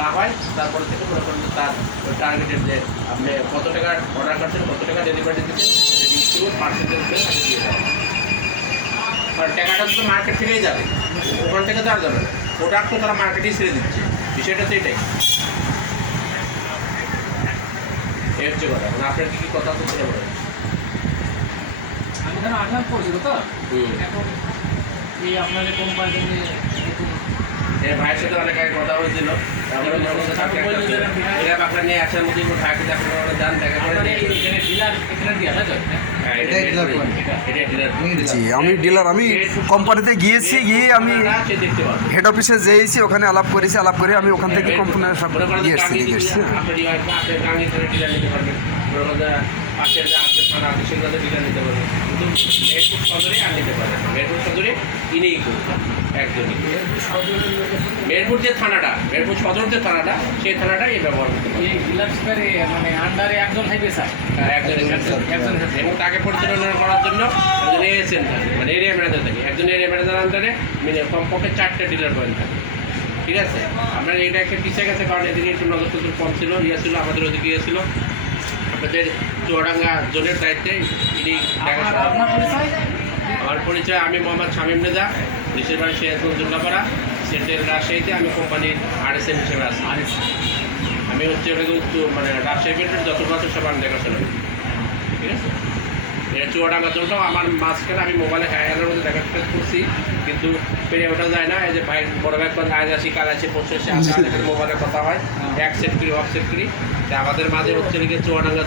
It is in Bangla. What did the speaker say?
না হয় তারপরে থেকে মনে করেন যে তার টার্গেটেড যে আপনি কত টাকা অর্ডার করছেন, কত টাকা ডেলিভারি দিচ্ছেন, পার্সেন্টেজ করে তাকে দিয়ে দেওয়া। কারণ টাকাটা তো মার্কেট থেকেই যাবে, ওখান থেকে তো আর যাবে না, প্রোডাক্ট তো তারা মার্কেটেই ছেড়ে দিচ্ছে, বিষয়টা তো এটাই। এই হচ্ছে কথা। মানে আপনার কী কী কথা বলতে পারেন? আমি ধরো আসাম করছিল তো এখন এই আপনাদের কোম্পানি ভাইয়ের সাথে অনেক আগে কথা হয়েছিল, আপনার নিয়ে আসার মধ্যে ভাইকে যান দেখা করে জি আমি ডিলার, আমি কোম্পানিতে গিয়েছি, গিয়ে আমি হেড অফিসে যেয়েছি, ওখানে আলাপ করেছি, আলাপ করে আমি ওখান থেকে কোম্পানির সব দিয়ে এসছি, দেখে এসছি। পাশের যে আছে থানা আছে সেগুলোতে ডিলার নিতে পারবে, কিন্তু মেহেরপুর সদরে আর নিতে পারবে না। মেহেরপুর সদরে কিনেই করবে একজনই। মেহেরপুর যে থানাটা, মেহেরপুর সদর যে থানাটা, সেই থানাটাই এই ব্যবহার করতে পারবে। এই ডিলার্সটারে মানে আন্ডারে একজন থাকবে স্যার, একজন এবং তাকে পরিচালনা করার জন্য একজন এএসএন থাকে, মানে এরিয়া ম্যানেজার থাকে। একজন এরিয়া ম্যানেজার আন্ডারে কমপক্ষে 4টে ডিলার পয়েন্ট থাকে। ঠিক আছে, আপনার এইটা একটা পিছিয়ে গেছে, কারণ এদিকে একটু নজর টজর কম ছিল, ছিল আমাদের ওদিকে ছিল। আপনাদের চুয়াডাঙ্গা জোনের দায়িত্বে ইনি দেখাশোনা। আমার পরিচয়, আমি মোহাম্মদ শামীম রেজা, দেশের বাড়ি সিরাজগঞ্জ দুর্গাপাড়া, সেন্ট্রাল রাজশাহীতে আমি কোম্পানির আরএসএন হিসেবে আছি। আমি হচ্ছে মানে রাজশাহী পেটের যত বছর সব আমি দেখাশোনা। ঠিক আছে, এটা চুয়াডাঙ্গা জলটাও আমার মাঝখানে আমি মোবাইলে হ্যাঙ্গারের মধ্যে দেখাশোনা করছি, কিন্তু পেরে ওঠা যায় না। এই যে ভাই বড় ভাই আজ আসি কাল আসি পড়ছে, মোবাইলে কথা হয়, এক সেট করি অফ সেট করি। আমাদের মাঝে হচ্ছে চুয়াডাঙ্গা